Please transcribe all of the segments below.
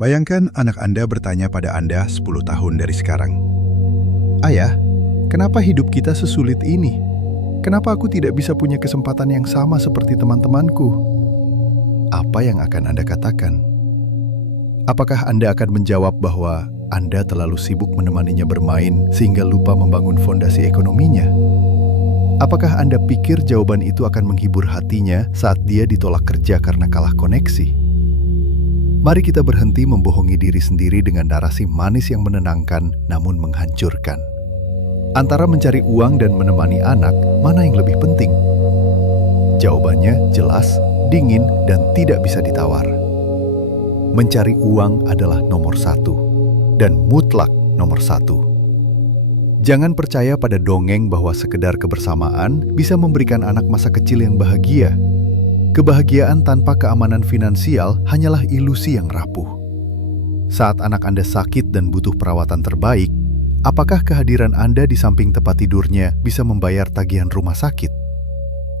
Bayangkan anak Anda bertanya pada Anda 10 tahun dari sekarang. Ayah, kenapa hidup kita sesulit ini? Kenapa aku tidak bisa punya kesempatan yang sama seperti teman-temanku? Apa yang akan Anda katakan? Apakah Anda akan menjawab bahwa Anda terlalu sibuk menemaninya bermain sehingga lupa membangun fondasi ekonominya? Apakah Anda pikir jawaban itu akan menghibur hatinya saat dia ditolak kerja karena kalah koneksi? Mari kita berhenti membohongi diri sendiri dengan narasi manis yang menenangkan namun menghancurkan. Antara mencari uang dan menemani anak, mana yang lebih penting? Jawabannya jelas, dingin, dan tidak bisa ditawar. Mencari uang adalah nomor satu, dan mutlak nomor satu. Jangan percaya pada dongeng bahwa sekedar kebersamaan bisa memberikan anak masa kecil yang bahagia. Kebahagiaan tanpa keamanan finansial hanyalah ilusi yang rapuh. Saat anak Anda sakit dan butuh perawatan terbaik, apakah kehadiran Anda di samping tempat tidurnya bisa membayar tagihan rumah sakit?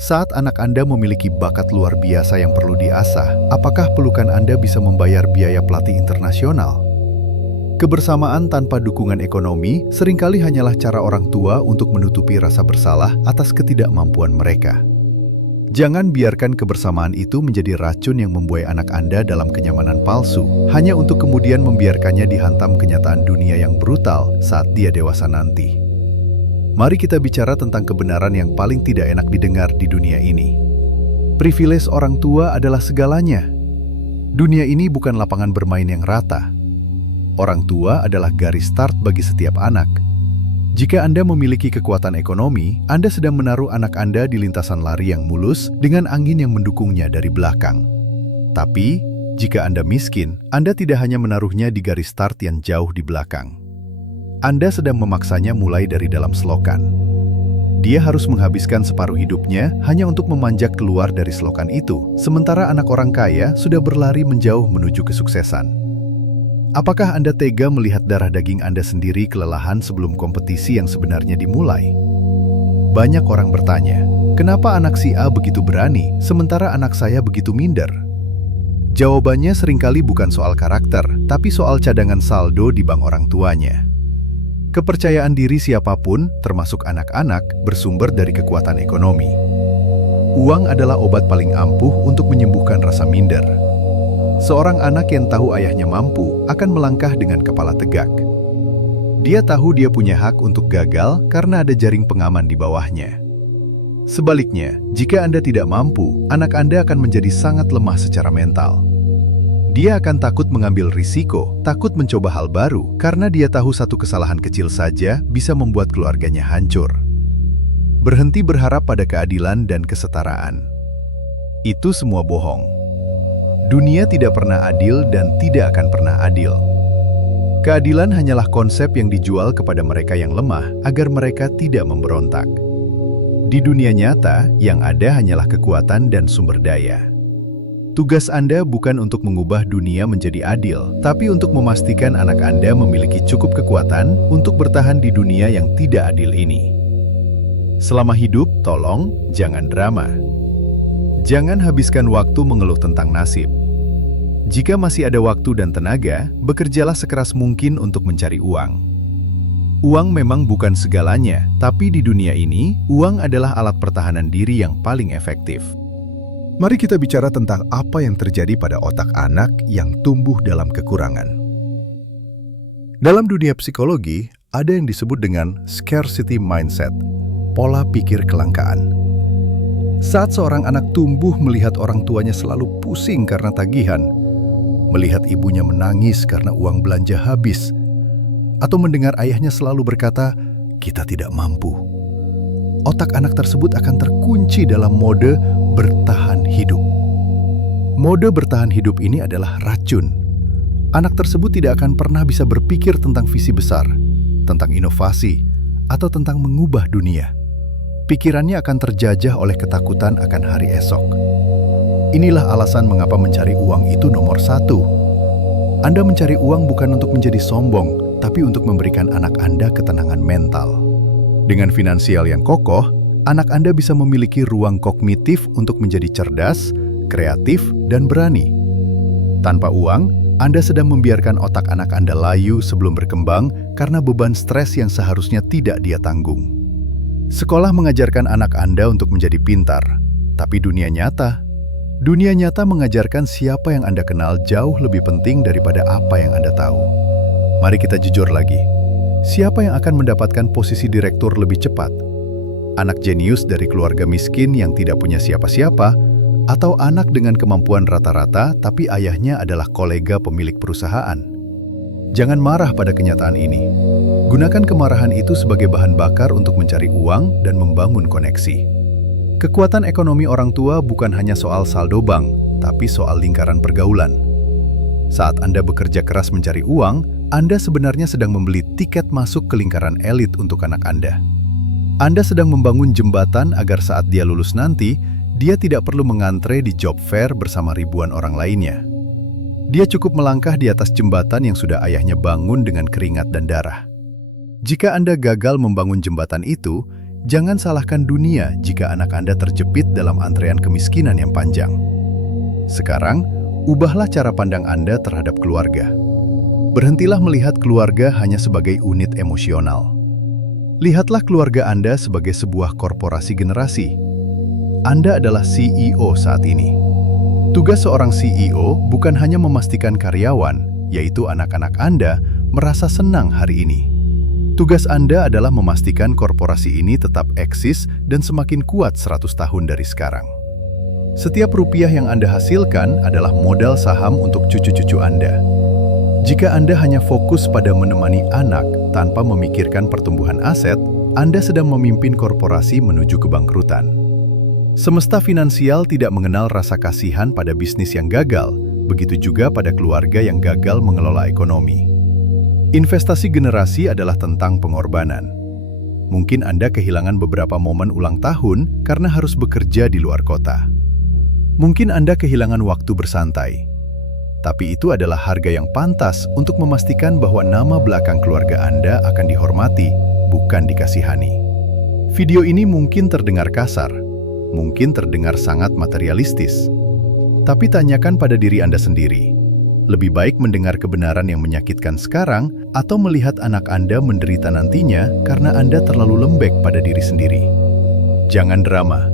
Saat anak Anda memiliki bakat luar biasa yang perlu diasah, apakah pelukan Anda bisa membayar biaya pelatih internasional? Kebersamaan tanpa dukungan ekonomi seringkali hanyalah cara orang tua untuk menutupi rasa bersalah atas ketidakmampuan mereka. Jangan biarkan kebersamaan itu menjadi racun yang membuai anak Anda dalam kenyamanan palsu, hanya untuk kemudian membiarkannya dihantam kenyataan dunia yang brutal saat dia dewasa nanti. Mari kita bicara tentang kebenaran yang paling tidak enak didengar di dunia ini. Privilege orang tua adalah segalanya. Dunia ini bukan lapangan bermain yang rata. Orang tua adalah garis start bagi setiap anak. Jika Anda memiliki kekuatan ekonomi, Anda sedang menaruh anak Anda di lintasan lari yang mulus dengan angin yang mendukungnya dari belakang. Tapi, jika Anda miskin, Anda tidak hanya menaruhnya di garis start yang jauh di belakang. Anda sedang memaksanya mulai dari dalam selokan. Dia harus menghabiskan separuh hidupnya hanya untuk memanjat keluar dari selokan itu, sementara anak orang kaya sudah berlari menjauh menuju kesuksesan. Apakah Anda tega melihat darah daging Anda sendiri kelelahan sebelum kompetisi yang sebenarnya dimulai? Banyak orang bertanya, kenapa anak si A begitu berani, sementara anak saya begitu minder? Jawabannya seringkali bukan soal karakter, tapi soal cadangan saldo di bank orang tuanya. Kepercayaan diri siapapun, termasuk anak-anak, bersumber dari kekuatan ekonomi. Uang adalah obat paling ampuh untuk menyembuhkan rasa minder. Seorang anak yang tahu ayahnya mampu akan melangkah dengan kepala tegak. Dia tahu dia punya hak untuk gagal karena ada jaring pengaman di bawahnya. Sebaliknya, jika Anda tidak mampu, anak Anda akan menjadi sangat lemah secara mental. Dia akan takut mengambil risiko, takut mencoba hal baru, karena dia tahu satu kesalahan kecil saja bisa membuat keluarganya hancur. Berhenti berharap pada keadilan dan kesetaraan. Itu semua bohong. Dunia tidak pernah adil dan tidak akan pernah adil. Keadilan hanyalah konsep yang dijual kepada mereka yang lemah agar mereka tidak memberontak. Di dunia nyata, yang ada hanyalah kekuatan dan sumber daya. Tugas Anda bukan untuk mengubah dunia menjadi adil, tapi untuk memastikan anak Anda memiliki cukup kekuatan untuk bertahan di dunia yang tidak adil ini. Selama hidup, tolong jangan drama. Jangan habiskan waktu mengeluh tentang nasib. Jika masih ada waktu dan tenaga, bekerjalah sekeras mungkin untuk mencari uang. Uang memang bukan segalanya, tapi di dunia ini, uang adalah alat pertahanan diri yang paling efektif. Mari kita bicara tentang apa yang terjadi pada otak anak yang tumbuh dalam kekurangan. Dalam dunia psikologi, ada yang disebut dengan scarcity mindset, pola pikir kelangkaan. Saat seorang anak tumbuh melihat orang tuanya selalu pusing karena tagihan, melihat ibunya menangis karena uang belanja habis, atau mendengar ayahnya selalu berkata, "Kita tidak mampu." Otak anak tersebut akan terkunci dalam mode bertahan hidup. Mode bertahan hidup ini adalah racun. Anak tersebut tidak akan pernah bisa berpikir tentang visi besar, tentang inovasi, atau tentang mengubah dunia. Pikirannya akan terjajah oleh ketakutan akan hari esok. Inilah alasan mengapa mencari uang itu nomor satu. Anda mencari uang bukan untuk menjadi sombong, tapi untuk memberikan anak Anda ketenangan mental. Dengan finansial yang kokoh, anak Anda bisa memiliki ruang kognitif untuk menjadi cerdas, kreatif, dan berani. Tanpa uang, Anda sedang membiarkan otak anak Anda layu sebelum berkembang karena beban stres yang seharusnya tidak dia tanggung. Sekolah mengajarkan anak Anda untuk menjadi pintar, tapi dunia nyata mengajarkan siapa yang Anda kenal jauh lebih penting daripada apa yang Anda tahu. Mari kita jujur lagi. Siapa yang akan mendapatkan posisi direktur lebih cepat? Anak jenius dari keluarga miskin yang tidak punya siapa-siapa, atau anak dengan kemampuan rata-rata tapi ayahnya adalah kolega pemilik perusahaan? Jangan marah pada kenyataan ini. Gunakan kemarahan itu sebagai bahan bakar untuk mencari uang dan membangun koneksi. Kekuatan ekonomi orang tua bukan hanya soal saldo bank, tapi soal lingkaran pergaulan. Saat Anda bekerja keras mencari uang, Anda sebenarnya sedang membeli tiket masuk ke lingkaran elit untuk anak Anda. Anda sedang membangun jembatan agar saat dia lulus nanti, dia tidak perlu mengantre di job fair bersama ribuan orang lainnya. Dia cukup melangkah di atas jembatan yang sudah ayahnya bangun dengan keringat dan darah. Jika Anda gagal membangun jembatan itu, jangan salahkan dunia jika anak Anda terjepit dalam antrean kemiskinan yang panjang. Sekarang, ubahlah cara pandang Anda terhadap keluarga. Berhentilah melihat keluarga hanya sebagai unit emosional. Lihatlah keluarga Anda sebagai sebuah korporasi generasi. Anda adalah CEO saat ini. Tugas seorang CEO bukan hanya memastikan karyawan, yaitu anak-anak Anda, merasa senang hari ini. Tugas Anda adalah memastikan korporasi ini tetap eksis dan semakin kuat 100 tahun dari sekarang. Setiap rupiah yang Anda hasilkan adalah modal saham untuk cucu-cucu Anda. Jika Anda hanya fokus pada menemani anak tanpa memikirkan pertumbuhan aset, Anda sedang memimpin korporasi menuju kebangkrutan. Semesta finansial tidak mengenal rasa kasihan pada bisnis yang gagal, begitu juga pada keluarga yang gagal mengelola ekonomi. Investasi generasi adalah tentang pengorbanan. Mungkin Anda kehilangan beberapa momen ulang tahun karena harus bekerja di luar kota. Mungkin Anda kehilangan waktu bersantai. Tapi itu adalah harga yang pantas untuk memastikan bahwa nama belakang keluarga Anda akan dihormati, bukan dikasihani. Video ini mungkin terdengar kasar, mungkin terdengar sangat materialistis. Tapi tanyakan pada diri Anda sendiri, lebih baik mendengar kebenaran yang menyakitkan sekarang atau melihat anak Anda menderita nantinya karena Anda terlalu lembek pada diri sendiri. Jangan drama.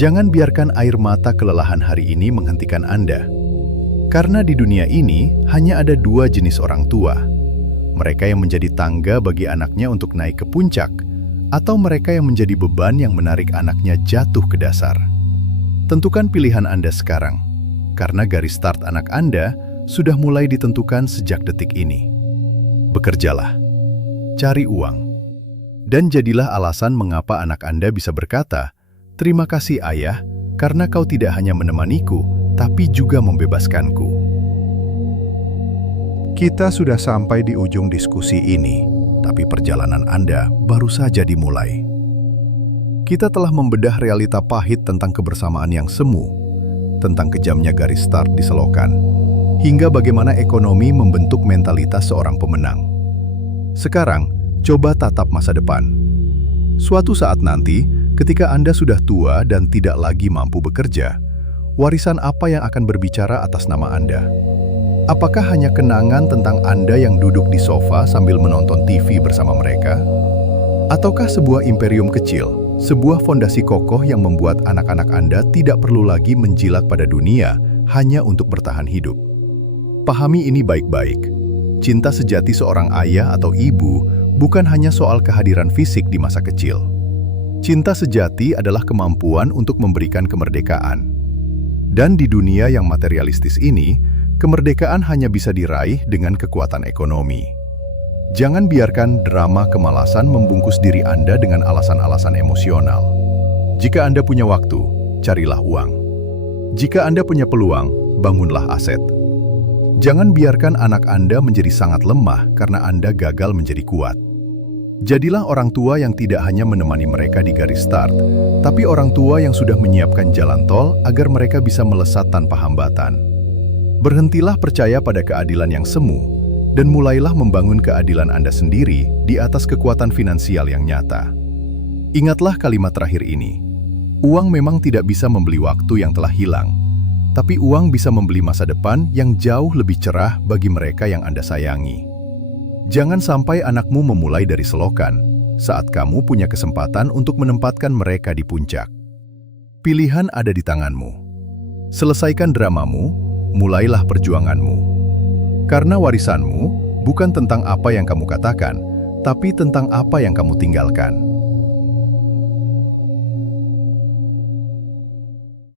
Jangan biarkan air mata kelelahan hari ini menghentikan Anda. Karena di dunia ini hanya ada dua jenis orang tua. Mereka yang menjadi tangga bagi anaknya untuk naik ke puncak, atau mereka yang menjadi beban yang menarik anaknya jatuh ke dasar. Tentukan pilihan Anda sekarang, karena garis start anak Anda sudah mulai ditentukan sejak detik ini. Bekerjalah, cari uang, dan jadilah alasan mengapa anak Anda bisa berkata, "Terima kasih ayah, karena kau tidak hanya menemaniku, tapi juga membebaskanku." Kita sudah sampai di ujung diskusi ini, tapi perjalanan Anda baru saja dimulai. Kita telah membedah realita pahit tentang kebersamaan yang semu, tentang kejamnya garis start di selokan, hingga bagaimana ekonomi membentuk mentalitas seorang pemenang. Sekarang, coba tatap masa depan. Suatu saat nanti, ketika Anda sudah tua dan tidak lagi mampu bekerja, warisan apa yang akan berbicara atas nama Anda? Apakah hanya kenangan tentang Anda yang duduk di sofa sambil menonton TV bersama mereka? Ataukah sebuah imperium kecil, sebuah fondasi kokoh yang membuat anak-anak Anda tidak perlu lagi menjilat pada dunia hanya untuk bertahan hidup? Pahami ini baik-baik. Cinta sejati seorang ayah atau ibu bukan hanya soal kehadiran fisik di masa kecil. Cinta sejati adalah kemampuan untuk memberikan kemerdekaan. Dan di dunia yang materialistis ini, kemerdekaan hanya bisa diraih dengan kekuatan ekonomi. Jangan biarkan drama kemalasan membungkus diri Anda dengan alasan-alasan emosional. Jika Anda punya waktu, carilah uang. Jika Anda punya peluang, bangunlah aset. Jangan biarkan anak Anda menjadi sangat lemah karena Anda gagal menjadi kuat. Jadilah orang tua yang tidak hanya menemani mereka di garis start, tapi orang tua yang sudah menyiapkan jalan tol agar mereka bisa melesat tanpa hambatan. Berhentilah percaya pada keadilan yang semu, dan mulailah membangun keadilan Anda sendiri di atas kekuatan finansial yang nyata. Ingatlah kalimat terakhir ini. Uang memang tidak bisa membeli waktu yang telah hilang, Tapi uang bisa membeli masa depan yang jauh lebih cerah bagi mereka yang Anda sayangi. Jangan sampai anakmu memulai dari selokan saat kamu punya kesempatan untuk menempatkan mereka di puncak. Pilihan ada di tanganmu. Selesaikan dramamu, mulailah perjuanganmu. Karena warisanmu bukan tentang apa yang kamu katakan, tapi tentang apa yang kamu tinggalkan.